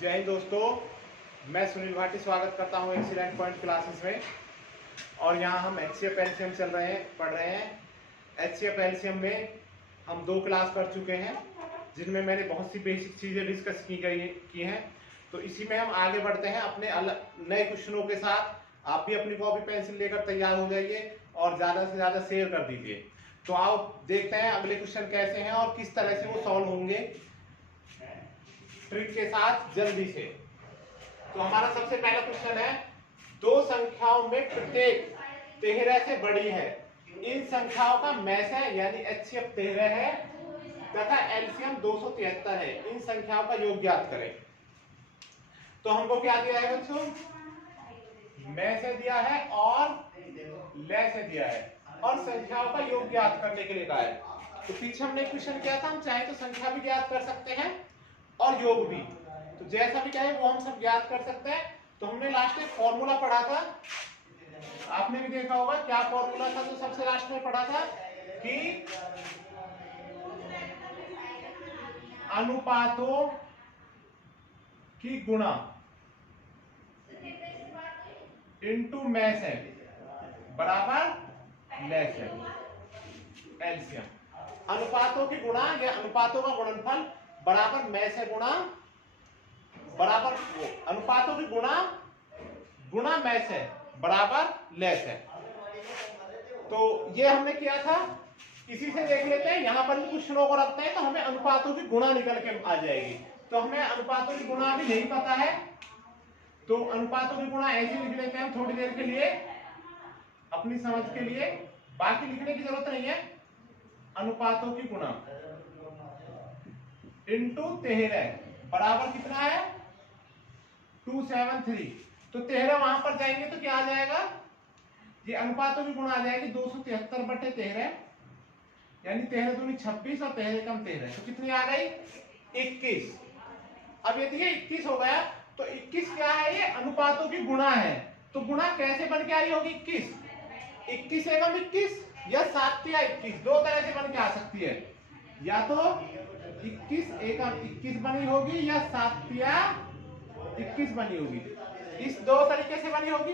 जय हिंद दोस्तों, मैं सुनील भाटी स्वागत करता हूं एक्सीलेंट पॉइंट क्लासेस में। और यहां हम HCF एलसीएम पढ़ रहे हैं। HCF एलसीएम में हम 2 क्लास कर चुके हैं, जिनमें मैंने बहुत सी बेसिक चीज़ें डिस्कस की हैं। तो इसी में हम आगे बढ़ते हैं अपने नए क्वेश्चनों के साथ। आप भी अपनी कॉपी पेंसिल लेकर तैयार हो जाइए और ज़्यादा से ज़्यादा शेयर कर दीजिए। तो आओ देखते हैं अगले क्वेश्चन कैसे हैं और किस तरह से वो सॉल्व होंगे ट्रिक के साथ जल्दी से। तो हमारा सबसे पहला क्वेश्चन है, 2 संख्याओं में प्रत्येक 13 से बड़ी है। इन संख्याओं का मैसे यानी HCF 13 है तथा एलसीएम 273 है। इन संख्याओं का योग ज्ञात करें। तो हमको क्या दिया है बच्चों? मैं से दिया है और ले से दिया है और संख्याओं का योग ज्ञात करने के लिए कहा है। तो पीछे हमने क्वेश्चन किया था, हम चाहे तो संख्या भी ज्ञात कर सकते हैं और योग भी। तो जैसा भी चाहे वो हम सब ज्ञात कर सकते हैं। तो हमने लास्ट में फॉर्मूला पढ़ा था, आपने भी देखा होगा। क्या फॉर्मूला था जो सबसे लास्ट में पढ़ा था कि अनुपातों की गुणा इनटू मैस है बराबर लेस है एलसीएम। अनुपातों की गुणा या अनुपातों का गुणनफल बराबर मैस है गुणा बराबर अनुपातों की गुणा मैस है बराबर लेस है। तो ये हमने किया था। इसी से देख लेते हैं, यहां पर भी क्वेश्चनों को रखते हैं तो हमें अनुपातों की गुणा निकल के आ जाएगी। तो हमें अनुपातों की गुणा अभी नहीं पता है, तो अनुपातों की गुणा ऐसे लिख लेते हैं थोड़ी देर के लिए अपनी समझ के लिए, बाकी लिखने की जरूरत नहीं है। अनुपातों की गुणा इनटू 13 बराबर कितना है? 273। तो 13 वहां पर जाएंगे तो क्या आ जाएगा? ये अनुपातों की गुणा आ जाएगी 273/13 यानी 13 दूनी 26 और 13 कम 13। तो कितनी आ गई? 21। अब यदि ये 21 हो गया तो 21 क्या है? ये अनुपातों की गुणा है। तो गुणा कैसे बन के आई होगी? 21 एकम 21 या 7 या 21, 2 तरह से बन के आ सकती है। या तो 21 एकम 21 बनी होगी या 7 या 21 बनी होगी। इस 2 तरीके से बनी होगी।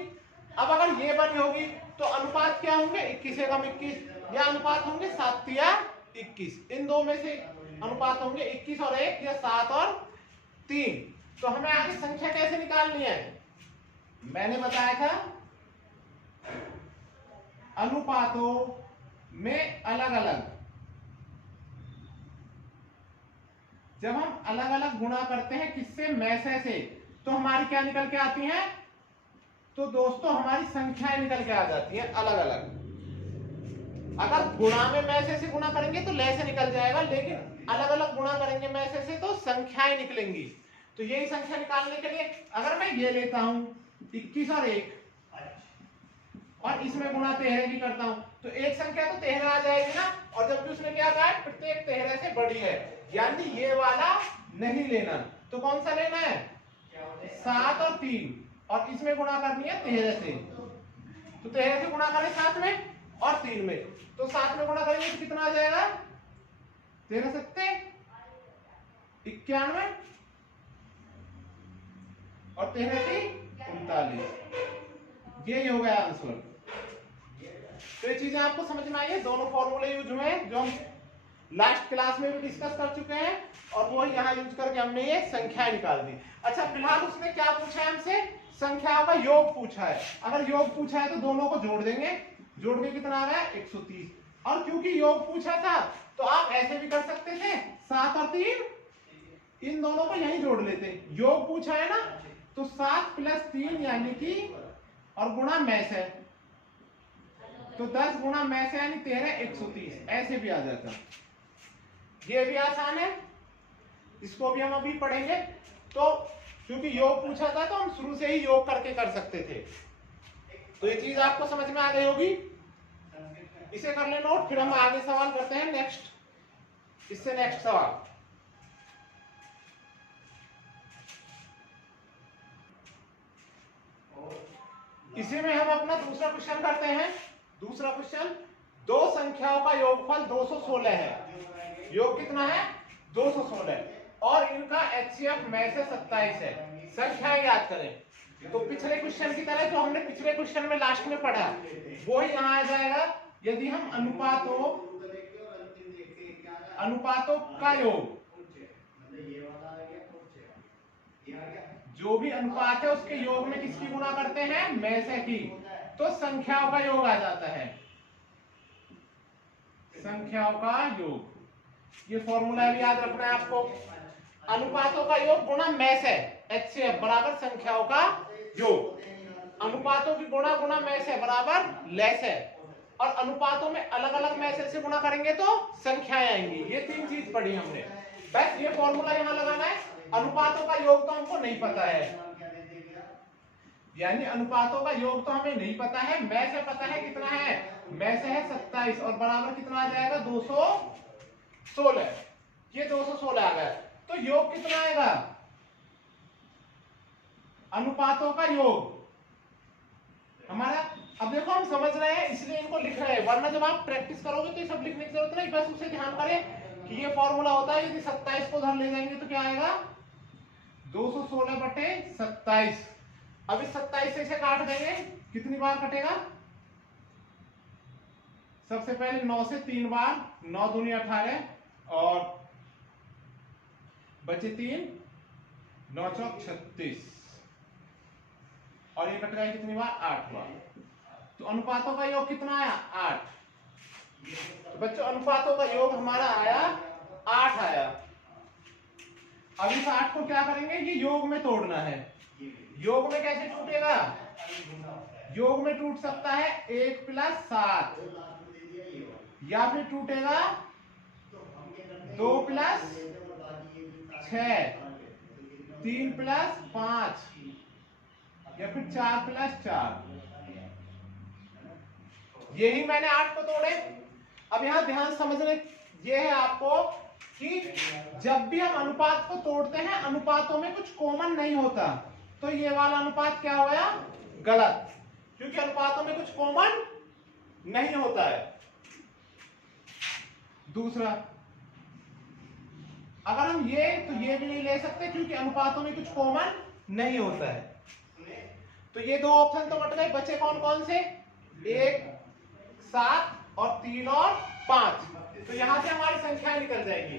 अब अगर ये बनी होगी तो अनुपात क्या होंगे? 21 एकम 21 या अनुपात होंगे 7 या 21। इन 2 में से अनुपात होंगे 21 और 1 या 7 और 3। तो हमें आगे संख्या कैसे निकालनी है? मैंने बताया था अनुपातों में अलग अलग, जब हम अलग अलग गुणा करते हैं किससे? मैसे से, तो हमारी क्या निकल के आती हैं? तो दोस्तों हमारी संख्याएं निकल के आ जाती हैं अलग अलग। अगर गुणा में मैसे से गुणा करेंगे तो ले से निकल जाएगा, लेकिन अलग अलग गुणा करेंगे मैसे से तो संख्याएं निकलेंगी। तो यही संख्या निकालने के लिए अगर मैं ये लेता हूं 21 और 1 और इसमें गुणा 13 की करता हूं तो एक संख्या तो 13 आ जाएगी ना। और जबकि उसने क्या कहा है? प्रत्येक 13 से बड़ी है, यानी ये वाला नहीं लेना। तो कौन सा लेना है? 7 और 3 और इसमें गुणा करनी है 13 से। तो 13 से गुणा करें 7 में और 3 में, तो 7 में गुणा करेंगे तो कितना आ जाएगा? 13 सत्ते 91 और 13 की 39। ये हो गया आंसर। तो ये चीजें आपको समझ में आई है। दोनों फॉर्मूले यूज हुए हैं जो हम लास्ट क्लास में भी डिस्कस कर चुके हैं और वो यहाँ यूज करके हमने ये संख्याएं निकाल दी। अच्छा, फिलहाल उसने क्या पूछा है हमसे? संख्याओं का योग पूछा है। अगर योग पूछा है तो दोनों को जोड़ देंगे। जोड़ के कितना आ गया? 130। और क्योंकि योग पूछा था तो आप ऐसे भी कर सकते थे, 7 और 3 इन दोनों को यहीं जोड़ लेते। योग पूछा है ना, तो 7 + 3 यानी कि और गुणा मैस है, तो 10 गुणा मैस यानी 13 130। ऐसे भी आ जाता। ये भी आसान है, इसको भी हम अभी पढ़ेंगे। तो क्योंकि योग पूछा था तो हम शुरू से ही योग करके कर सकते थे। तो ये चीज आपको समझ में आ गई होगी। इसे कर ले नोट, फिर हम आगे सवाल करते हैं नेक्स्ट। इससे नेक्स्ट सवाल, इसी में हम अपना दूसरा क्वेश्चन करते हैं। दूसरा क्वेश्चन, 2 संख्याओं का योगफल 216 है। योग कितना है? 216। और इनका HCF में से 27 है। संख्या याद करें तो पिछले क्वेश्चन की तरह जो हमने पिछले क्वेश्चन में लास्ट में पढ़ा वो ही यहाँ आ जाएगा। यदि हम अनुपातों का योग, जो भी अनुपात है उसके योग में किसकी गुणा करते हैं, में से की, तो संख्याओं का योग आ जाता है, संख्याओं का योग। ये फॉर्मूला भी याद रखना है आपको। अनुपातों का योग गुणा में से, HCF बराबर संख्याओं का योग। अनुपातों की गुणा गुणा में से बराबर लेस है, और अनुपातों में अलग अलग में से गुणा करेंगे तो संख्याएं आएंगी। ये तीन चीज पढ़ी हमने, बस ये फॉर्मूला यहाँ लगाना है। अनुपातों का योग तो हमको नहीं पता है, यानी अनुपातों का योग तो हमें नहीं पता है। में से पता है कितना है, में से है 27 और बराबर कितना आ जाएगा 216। ये 216 आ गया, तो योग कितना आएगा, अनुपातों का योग हमारा। अब देखो हम समझ रहे हैं इसलिए इनको लिख रहे हैं, वरना जब आप प्रैक्टिस करोगे तो ये सब लिखने की जरूरत नहीं, बस उसे ध्यान करें कि ये फॉर्मूला होता है। यदि 27 को उधर ले जाएंगे तो क्या आएगा 216/27। अब इस 27 से इसे काट देंगे, कितनी बार कटेगा, सबसे पहले 9 से 3 बार, 9 दूनी 18 और बचे 3, 9 चौक 36 और ये कट गया कितनी बार, 8 बार। तो अनुपातों का योग कितना आया, 8। तो बच्चों अनुपातों का योग हमारा आया 8 आया। अब इस 8 को क्या करेंगे, ये योग में तोड़ना है। योग में कैसे टूटेगा, योग में टूट सकता है 1 + 7, या फिर टूटेगा 2 + 6, 3 + 5, या फिर 4 + 4। यही मैंने 8 को तोड़े। अब यहां ध्यान समझने ये है आपको कि जब भी हम अनुपात को तोड़ते हैं अनुपातों में कुछ कॉमन नहीं होता, तो ये वाला अनुपात क्या हो गया, गलत, क्योंकि अनुपातों में कुछ कॉमन नहीं होता है। दूसरा, अगर हम ये तो ये भी नहीं ले सकते क्योंकि अनुपातों में कुछ कॉमन नहीं होता है। तो ये दो ऑप्शन तो कट गए, बचे कौन कौन से, 1, 7 और 3 और 5। तो यहां से हमारी संख्याएं निकल जाएगी,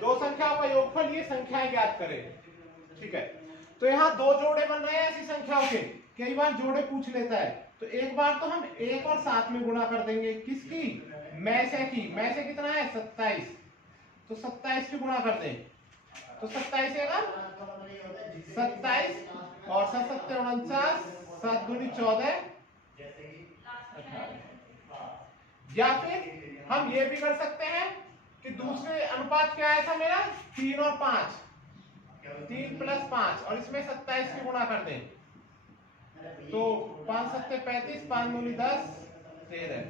दो संख्याओं का योगफल, ये संख्याएं ज्ञात करें, ठीक है। तो यहाँ दो जोड़े बन रहे हैं ऐसी संख्याओं के, कई बार जोड़े पूछ लेता है, तो एक बार तो हम 1 और 7 में गुणा कर देंगे, किसकी, में से की। में से कितना है 27, तो 27 की गुणा कर दें, तो 27 है 27 और 7 7 49, 7 दूनी 14, 18। या फिर हम ये भी कर सकते हैं कि दूसरे अनुपात क्या आया था मेरा, 3 और 5, 3 + 5 और इसमें 27 की गुणा कर दें, तो 5 7 35, 5 दूनी 10, 13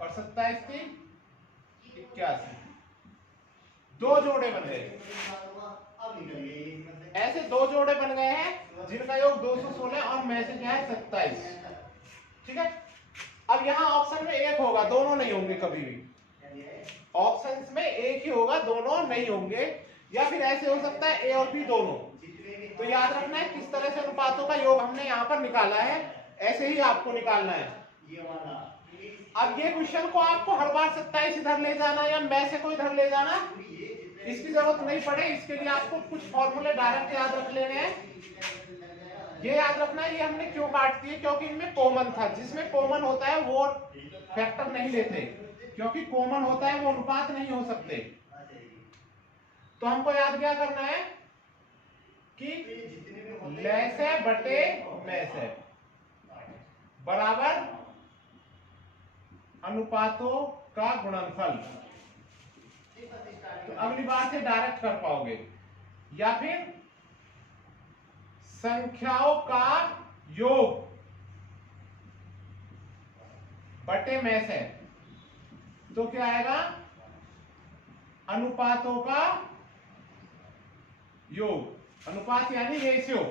और 27 थी 81। दो जोड़े बन गए, ऐसे दो जोड़े बन गए हैं जिनका योग 216 और में से क्या है 27, ठीक है। अब यहाँ ऑप्शन में एक होगा, दोनों नहीं होंगे कभी भी, ऑप्शंस में एक ही होगा, दोनों नहीं होंगे। या फिर ऐसे हो सकता है ए और बी दोनों। तो याद रखना है किस तरह से अनुपातों का योग हमने यहाँ पर निकाला है, ऐसे ही आपको निकालना है। अब ये क्वेश्चन को आपको हर बार 27 इधर ले जाना या में से को इधर ले जाना, इसकी जरूरत नहीं पड़े। इसके लिए आपको कुछ फॉर्मूले डायरेक्ट याद रख लेने हैं। ये याद रखना है ये हमने क्यों काट दिए, क्योंकि इनमें कॉमन था। जिसमें कॉमन होता है वो फैक्टर नहीं लेते, क्योंकि कॉमन होता है वो अनुपात नहीं हो सकते। तो हमको याद क्या करना है कि लेसे बटे में से बराबर अनुपातों का गुणनफल। तो अगली बार से डायरेक्ट कर पाओगे, या फिर संख्याओं का योग बटे में से, तो क्या आएगा अनुपातों का योग। अनुपात यानी रेशियो,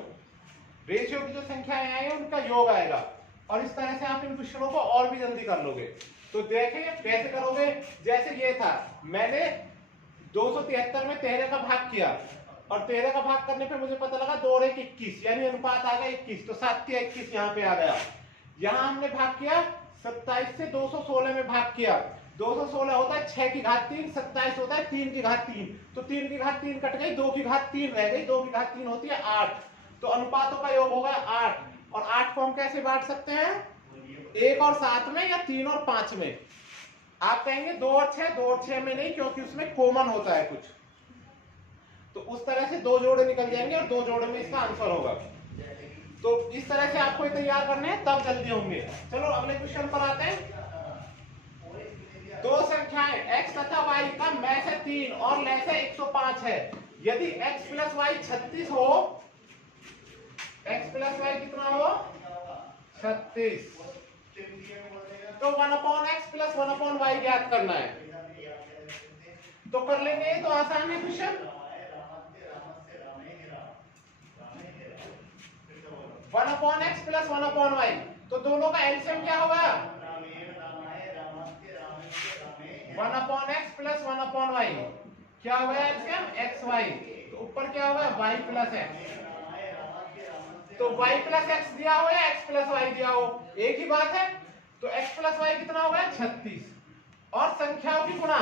रेशियो की जो संख्याएं आएंगी उनका योग आएगा। और इस तरह से आप इन क्वेश्चनों को और भी जल्दी कर लोगे। तो देखें कैसे करोगे, जैसे ये था, मैंने 273 में 13 का भाग किया और 13 का भाग करने पे मुझे पता लगा 2 और 1 21, यानी अनुपात आ गया 21, तो 7 के 21 यहाँ पे आ गया। यहाँ हमने भाग किया 27 से 216 में भाग किया, 216 होता है 6 की घात 3, 27 होता है 3 की घात 3, तो 3 की घात 3 कट गई, 2 की घात 3 रह गई, 2 की घात 3 होती है 8, तो अनुपातों का योग होगा 8। और 8 को हम कैसे बांट सकते हैं, 1 और 7 में या 3 और 5 में। आप कहेंगे 2 और 6, 2 और 6 में नहीं, क्योंकि उसमें कॉमन होता है कुछ, तो उस तरह से 2 जोड़े निकल जाएंगे और 2 जोड़े में इसका आंसर होगा। तो इस तरह से आपको तैयार करने हैं, तब जल्दी होंगे। चलो अगले क्वेश्चन पर आते हैं। दो संख्याएं x तथा y का मैं से 3 और ले से 105 है। यदि x प्लस वाई 36 हो, x प्लस वाई कितना हो 36, तो 1/x प्लस 1/y ज्ञात करना है। तो कर लेंगे, तो आसान है क्वेश्चन। 1/x प्लस 1/y, तो दोनों का एलसीएम क्या होगा 1/x प्लस 1/y, क्या होगा एलसीएम xy, तो ऊपर क्या होगा y प्लस x, तो y प्लस x दिया हो या x प्लस y दिया हो एक ही बात है, तो x प्लस y कितना होगा 36, और संख्याओं की गुणा,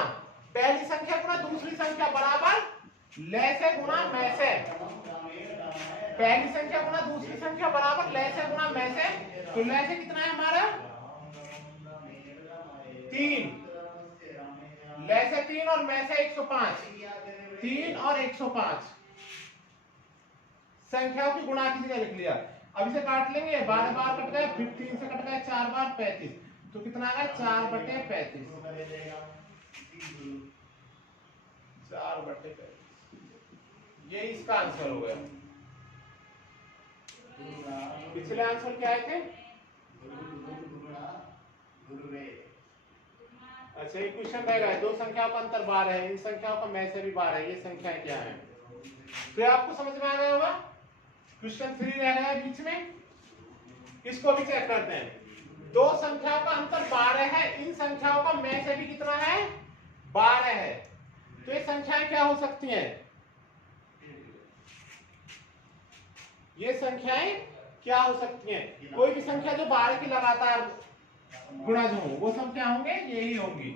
पहली संख्या गुणा दूसरी संख्या बराबर ले से गुणा मैं से, पहली संख्या गुणा दूसरी संख्या बराबर ले से गुणा मैं से, तो ले से कितना है हमारा 3, ले से 3 और मैं से 105, 3 और 105 संख्याओं की गुणा की जगह लिख लिया। अब इसे काट लेंगे, 12 बार कट गए, फिर 3 से कट गए 4 बार 35, तो कितना आ गया 4/35, 4/35, ये इसका आंसर हो गया। पिछले आंसर क्या आए थे, अच्छा ये क्वेश्चन रह गया, दो संख्याओं का अंतर 12 है, इन संख्याओं का मैं से भी 12 है, ये संख्याएं क्या है, तो आपको समझ में आ गया होगा। क्वेश्चन 3 रह गया है बीच में, इसको भी चेक करते हैं। दो संख्याओं का अंतर 12 है, इन संख्याओं का मैं से भी कितना है 12 है, तो ये संख्याएं क्या हो सकती हैं, ये संख्याएं क्या हो सकती हैं, कोई भी संख्या जो 12 की लगातार गुणा जो हो वो सब क्या होंगे, यही होंगी।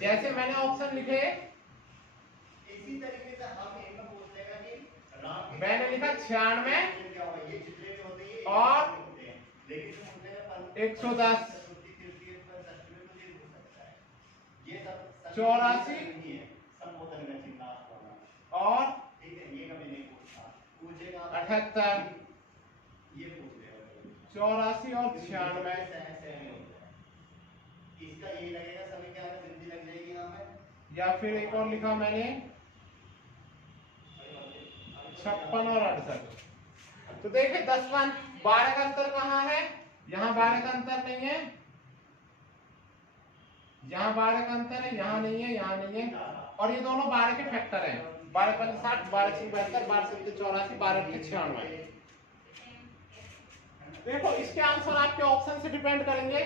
जैसे मैंने ऑप्शन लिखे, इसी तरीके से हम एक पूछ लेगा कि मैंने लिखा 96 और 110, 84 और 78, 84 और 96, इसका ये लगेगा सभी क्या है, बिंदी लग जाएगी यहाँ पे, या फिर एक और लिखा मैंने 56 और 68। तो देखिए 10 का 12 का अंतर कहाँ है, यहाँ 12 का अंतर नहीं है, यहाँ 12 का अंतर है, यहाँ नहीं है, यहाँ नहीं है, और ये दोनों 12 के फैक्टर हैं, 12 × 60, 12 × 72, 12 × 84, 12 × 96। देखो इसके आंसर आपके ऑप्शन से डिपेंड करेंगे।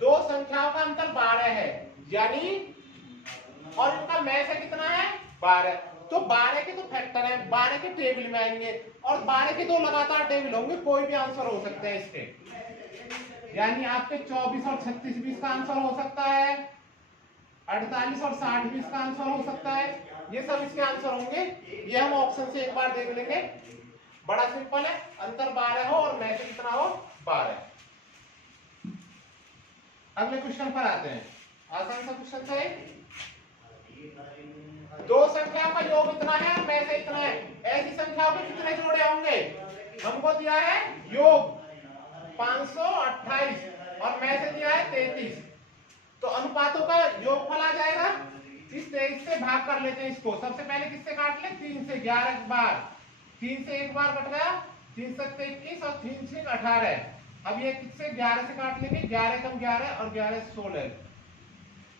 दो संख्याओं का अंतर 12 है, यानी और इनका मैं से कितना है 12, तो 12 के तो फैक्टर है, 12 के टेबल में आएंगे, और 12 के दो लगातार टेबल होंगे, कोई भी आंसर हो सकता है इसके, यानी आपके 24 और 36 भी इसका आंसर हो सकता है, 48 और 60 भी इसका आंसर हो सकता है, ये सब इसके आंसर होंगे। ये हम ऑप्शन से एक बार देख लेंगे, बड़ा सिंपल है, अंतर 12 हो और मैं से कितना हो 12। अगले क्वेश्चन पर आते हैं, आसान सा क्वेश्चन है। दो संख्याओं का योग इतना है और मैं से इतना है, ऐसी संख्याओं के कितने जोड़े होंगे, हमको दिया है योग 528 और मैं से दिया है 33, तो अनुपातों का योगफल आ जाएगा। इस 23 से भाग कर लेते हैं इसको, सबसे पहले किससे काट ले, 3 से, 11 बार, 3 से एक बार कट गया, 3 से 21 और 3 से 18, अब ये किससे 11 से काट लेंगे, 11 कम 11 और 11 16,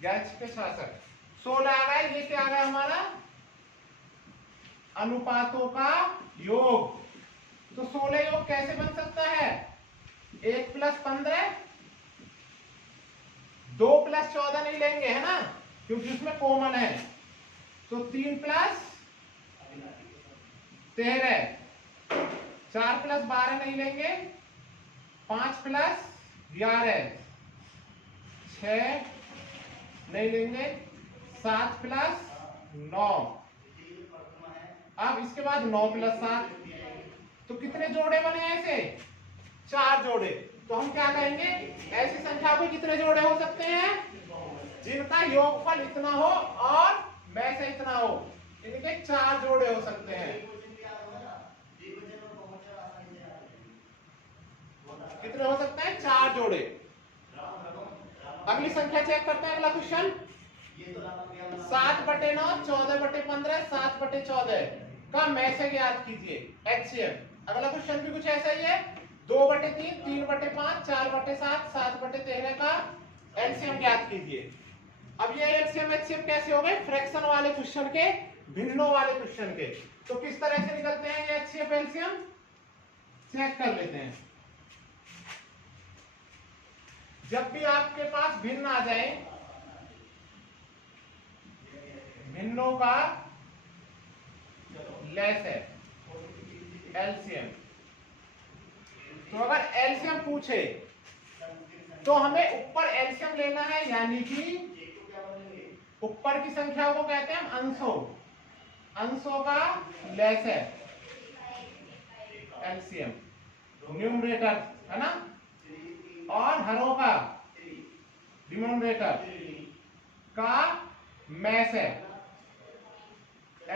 11 से 66, 16 आ गया, ये क्या आ गया हमारा अनुपातों का योग। तो 16 योग कैसे बन सकता है, 1 + 15, 2 + 14 नहीं लेंगे है ना, क्योंकि उसमें कॉमन है। तो 3 प्लस 13, 4 प्लस 12 नहीं लेंगे, 5 प्लस 11, 6 नहीं लेंगे, 7 प्लस 9, अब इसके बाद 9 प्लस 7, तो कितने जोड़े बने ऐसे? 4 जोड़े। तो हम क्या कहेंगे, ऐसी संख्या के कितने जोड़े हो सकते हैं? जिनका योगफल इतना हो और में से इतना हो, इनके 4 जोड़े हो सकते हैं। कितने हो सकते हैं? 4 जोड़े। अगली संख्या चेक करते हैं, अगला क्वेश्चन 7/9 14/15 7/14 का में से ज्ञात कीजिए HCF। अगला क्वेश्चन भी कुछ ऐसा ही है, 2/3 3/5 4/7 7/13 का एलसीएम ज्ञात कीजिए। अब ये एलसीएम एचसीएफ कैसे हो गए? फ्रैक्शन वाले क्वेश्चन के, भिन्नों वाले क्वेश्चन के। तो किस तरह से निकलते हैं ये एचसीएफ एलसीएम, चेक कर लेते हैं। जब भी आपके पास भिन्न आ जाए, भिन्नों का लेस है एलसीएम, तो अगर एलसीएम पूछे तो हमें ऊपर एलसीएम लेना है, यानी कि ऊपर की संख्या को कहते हैं अंशों, अंशों का लेस है एलसीएम, न्यूमरेटर है ना, और हरों का डिनोमिनेटर का मैस है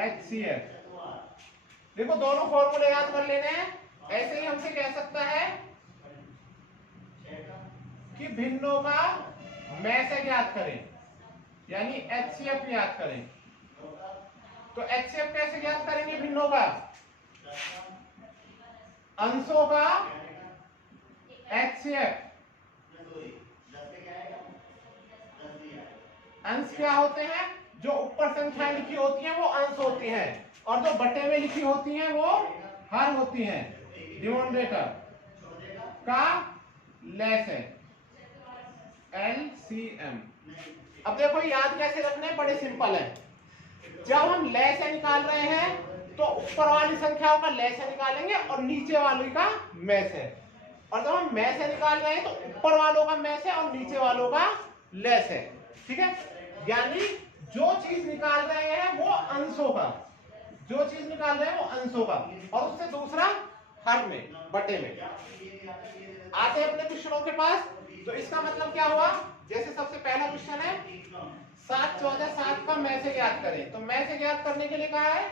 HCF। देखो दोनों फॉर्मूले याद कर लेने हैं। ऐसे ही हमसे कह सकता है कि भिन्नों का मैस ज्ञात करें, यानी HCF याद करें। तो HCF कैसे ज्ञात करेंगे? भिन्नों का, अंशों का HCF। अंश क्या होते हैं? जो ऊपर संख्याएं लिखी होती हैं वो अंश होती हैं, और जो बटे में लिखी होती हैं वो हर होती हैं। डिनोमिनेटर का लेस है LCM। अब देखो याद कैसे रखने, बड़े सिंपल है। जब हम लेस निकाल रहे हैं तो ऊपर वाली संख्याओं का लेस निकालेंगे और नीचे वाली का मैस है, और जब हम मैस निकाल रहे हैं तो ऊपर वालों का मैस है और नीचे वालों का लेस है। ठीक है, यानी जो चीज निकाल रहे हैं वो अंशों का, जो चीज निकाल रहे हैं वो अंशों का, और उससे दूसरा हर में, बटे में। आते हैं अपने क्वेश्चनों के पास। तो इसका मतलब क्या हुआ? जैसे सबसे पहला क्वेश्चन है 7 14 7 का में से ज्ञात करें, तो में से ज्ञात करने के लिए कहा है,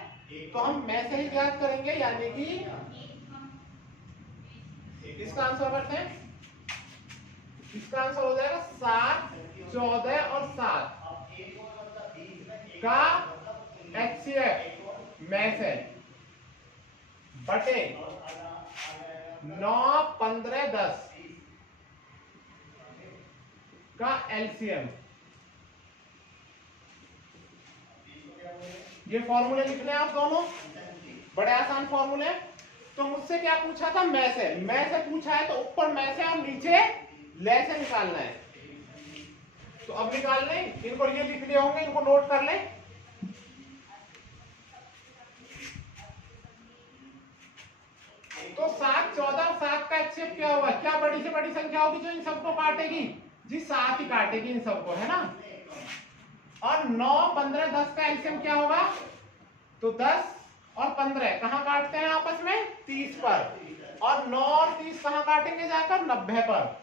तो हम में से ही ज्ञात करेंगे, यानी कि इसका आंसर करते हैं। इसका आंसर हो जाएगा 7 14 और 7 का HCF मैस है, बटे 9 15 10 का LCM। ये फॉर्मूले लिखने हैं आप दोनों, बड़े आसान फॉर्मूले। तो मुझसे क्या पूछा था? मैस है, मैस है पूछा है, तो ऊपर मैस है और नीचे लेस है निकालना है। तो अब निकाल लें, इनको ये लिख लिए होंगे, इनको नोट कर लें। तो 7 14 और 7 का HCF क्या होगा? क्या बड़ी से बड़ी संख्या होगी जो इन सबको काटेगी? जी 7 ही काटेगी इन सबको, है ना। और 9 15 10 का एलसीएम क्या होगा? तो 10 और 15 कहां काटते हैं आपस में? 30 पर। और 9 और 30 कहां काटेंगे जाकर? 90 पर।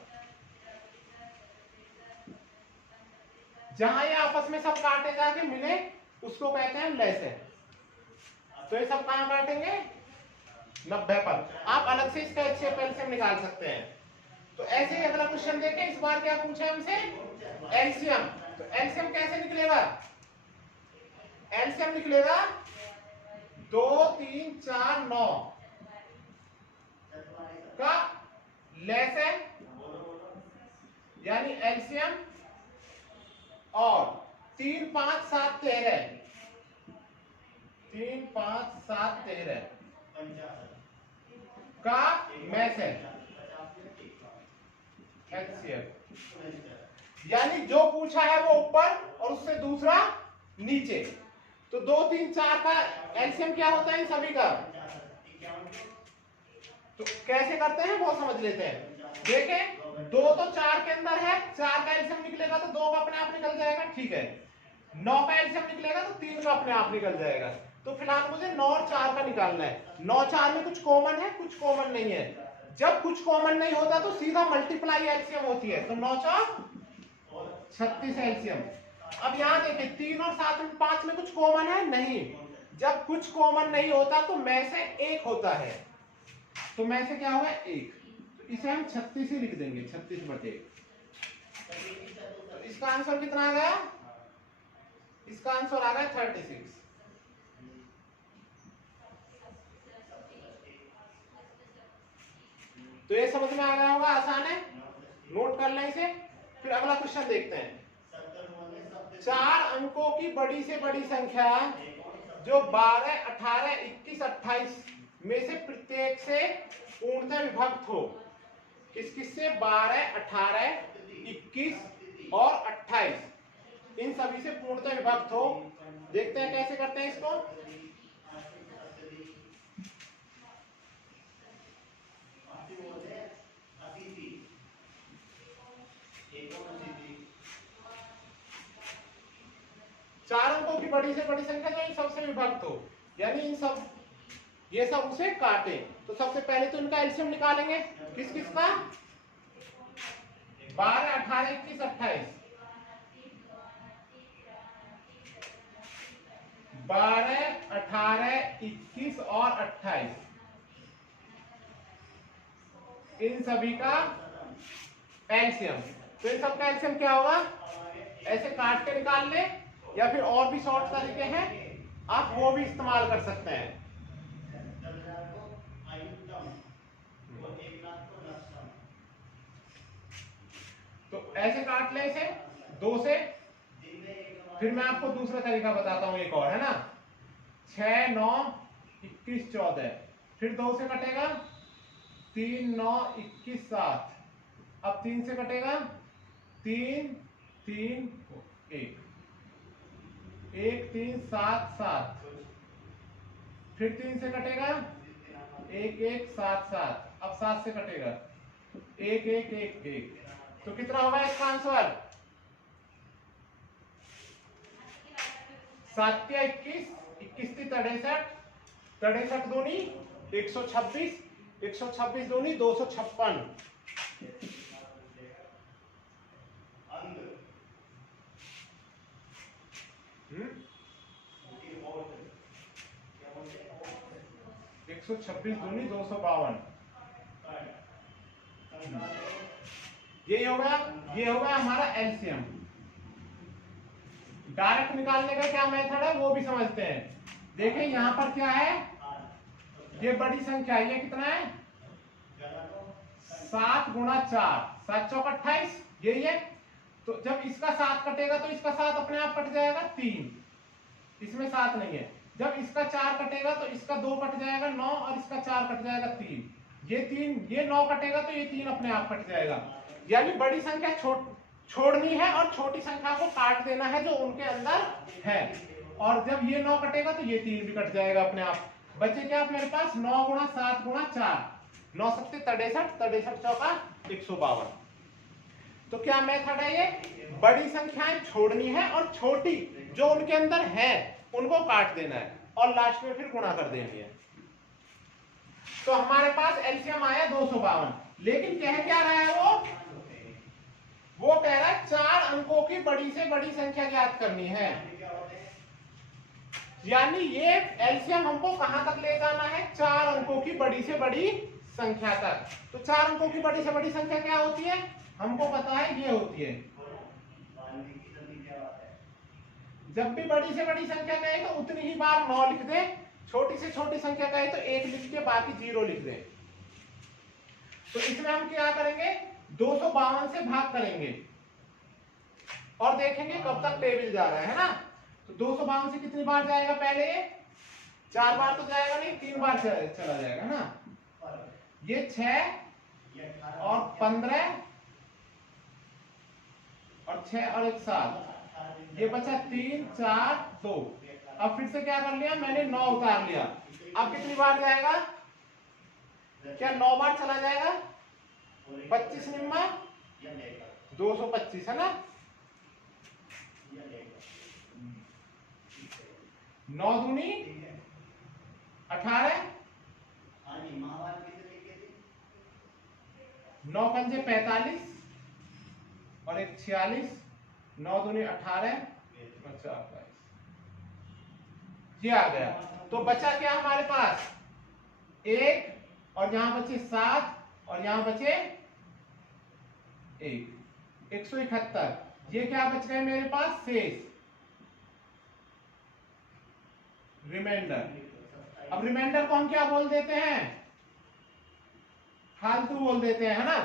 जहां ये आपस में सब काटे जाके मिले उसको कहते हैं लेस है। तो ये सब कहां काटेंगे? 90 पर। आप अलग से इसका HCF एलसीएम निकाल सकते हैं। तो ऐसे ही अगला क्वेश्चन देखें, इस बार क्या पूछा हमसे? एलसीएम। तो एलसीएम कैसे निकलेगा? एलसीएम निकलेगा 2 3 4 9 का लेस है, यानी एलसीएम, और 3 5 7 13 3 5 7 13 का मैस है HCF। यानी जो पूछा है वो ऊपर और उससे दूसरा नीचे। तो 2 3 4 का एलसीएम क्या होता है इन सभी का? तो कैसे करते हैं वो समझ लेते हैं। देखें 2 तो 4 के अंदर है, 4 का एलसीएम निकलेगा तो 2 का अपने आप निकल जाएगा, ठीक है। 9 का एलसीएम निकलेगा तो 3 का अपने आप निकल जाएगा। तो फिलहाल मुझे 9 और 4 का निकालना है। 9 4 में कुछ कॉमन है, कुछ कॉमन नहीं है। जब कुछ कॉमन नहीं होता तो सीधा मल्टीप्लाई एलसीएम होती है। तो 9 4 36 एलसीएम। अब यहां देखिए 3 और 7 में 5 में कुछ कॉमन है नहीं। जब कुछ कॉमन नहीं होता तो में से एक होता है। तो में से क्या होगा? 1। तो इसे हम 36 ही लिख देंगे, 36/1। तो इसका आंसर कितना आ गया? इसका आंसर आ गया 36। तो ये समझ में आ गया होगा, आसान है, नोट कर लें इसे। फिर अगला क्वेश्चन देखते हैं। 4 अंकों की बड़ी से बड़ी संख्या जो 12, 18, 21, 28 में से प्रत्येक से पूर्णतः विभक्त हो। किस किस से? 12, 18, 21 और 28 इन सभी से पूर्णतः विभक्त हो। देखते हैं कैसे करते हैं इसको। चार अंकों की बड़ी से बड़ी संख्या जो इन सबसे विभक्त हो, यानी इन सब ये सब उसे काटे। तो सबसे पहले तो इनका एलसीएम निकालेंगे। किस किस का? 12, 18, 21, 28। 12, 18, 21 और 28 इन सभी का एलसीएम। तो इन सब का एलसीएम क्या होगा? ऐसे काट के निकाल ले, या फिर और भी शॉर्ट तरीके हैं, आप वो भी इस्तेमाल कर सकते हैं। तो ऐसे काट ले इसे 2 से। फिर मैं आपको दूसरा तरीका बताता हूं, एक और है ना। 6, 9, 21, 14। फिर 2 से कटेगा 3, 9, 21, 7। अब 3 से कटेगा 3, 3, 1, 1, 3, 7, 7। फिर 3 से कटेगा 1, 1, 7, 7। अब 7 से कटेगा 1, 1, 1, 1। तो कितना होगा इसका आंसर? 7 या 21, 21 की 63, 63 दूनी 126, 126 दूनी 256। हम्म 126 दूनी 252। ये होगा हमारा एलसीएम। डायरेक्ट निकालने का क्या मेथड है वो भी समझते हैं। देखें यहां पर क्या है, ये बड़ी संख्या है, ये कितना है? 7 गुणा 4, 7 चौक 28, यही है। तो जब इसका 7 कटेगा तो इसका 7 अपने आप कट जाएगा 3, इसमें 7 नहीं है। जब इसका 4 कटेगा तो इसका 2 कट जाएगा 9, और इसका 4 कट जाएगा 3। ये 9 कटेगा तो ये 3 अपने आप कट जाएगा। यानी बड़ी संख्या छोड़नी है और छोटी संख्या को काट देना है जो उनके अंदर है। और जब ये 9 कटेगा तो ये 3 भी कट जाएगा अपने आप। बचे क्या मेरे पास? 9 गुणा 7 गुणा 4, 9 सत्ते 63, 63 चौका 152। तो क्या मेथड है ये? बड़ी संख्याएं छोड़नी है और छोटी जो उनके अंदर है उनको काट देना है, और लास्ट में फिर गुणा कर देनी है। तो हमारे पास एलसीएम आया 252। लेकिन कह क्या रहा है वो कह रहा है 4 अंकों की बड़ी से बड़ी संख्या ज्ञात करनी है। यानी ये एलसीएम हमको कहां तक ले जाना है? 4 अंकों की बड़ी से बड़ी संख्या तक। तो 4 अंकों की बड़ी से बड़ी संख्या क्या होती है? हमको पता है ये होती है। जब भी बड़ी से बड़ी संख्या कहे तो उतनी ही बार 9 लिख दे, छोटी से छोटी संख्या कहे तो 1 लिख के बाकी 0 लिख दे। तो इसमें हम क्या करेंगे? 252 से भाग करेंगे और देखेंगे कब तक टेबल जा रहा है ना। तो 252 से कितनी बार जाएगा? पहले 4 बार तो जाएगा नहीं, 3 बार चला जाएगा ना। ये 6 और 15 और 6 और 1 7, ये बचा 3 4 2। अब फिर से क्या कर लिया मैंने, 9 उतार लिया। अब कितनी बार जाएगा, क्या 9 बार चला जाएगा, 25 निम्मा 225 है ना। 9 दूनी 18, 9 पंजे 45 और 1 46, 9 दूनी 18 और 4 22, ये आ गया। तो बचा क्या हमारे पास, 1 और यहां बचे 7 और यहां बचे 1, 171। ये क्या बच गए मेरे पास, शेष, रिमाइंडर। अब रिमाइंडर को हम क्या बोल देते हैं, फालतू बोल देते हैं, है ना।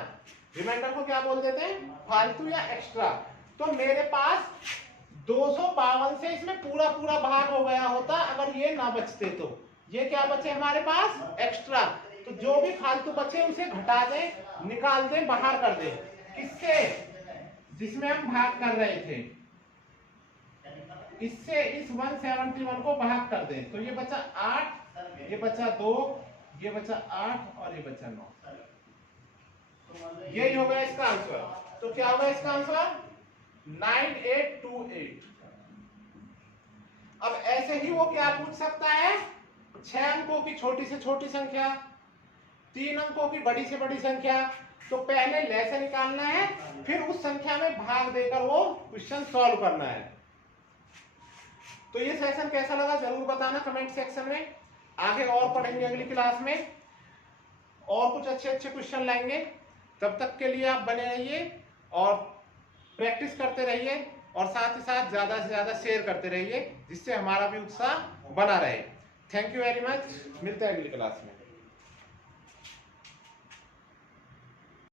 रिमाइंडर को क्या बोल देते हैं, फालतू या एक्स्ट्रा। तो मेरे पास 252 से इसमें पूरा पूरा भाग हो गया होता अगर ये ना बचते। तो ये क्या बचे हमारे पास, एक्स्ट्रा। तो जो भी फालतू बचे उसे घटा दें, निकाल दें, बाहर कर दें, किससे, जिसमें हम भाग कर रहे थे, इससे इस 171 को भाग कर दें। तो ये बचा 8, ये बचा 2, ये बचा 8 और ये बचा 9। यही हो गया इसका आंसर। तो क्या होगा इसका आंसर, 9828। अब ऐसे ही वो क्या पूछ सकता है, 6 अंकों की छोटी से छोटी संख्या, 3 अंकों की बड़ी से बड़ी संख्या। तो पहले लैसे निकालना है, फिर उस संख्या में भाग देकर वो क्वेश्चन सॉल्व करना है। तो ये सेशन कैसा लगा जरूर बताना कमेंट सेक्शन में। आगे और पढ़ेंगे अगली क्लास में, और कुछ अच्छे अच्छे क्वेश्चन लाएंगे। तब तक के लिए आप बने रहिए और प्रैक्टिस करते रहिए, और साथ ही साथ ज्यादा से ज्यादा शेयर करते रहिए, जिससे हमारा भी उत्साह बना रहे। थैंक यू वेरी मच, मिलते हैं अगली क्लास में।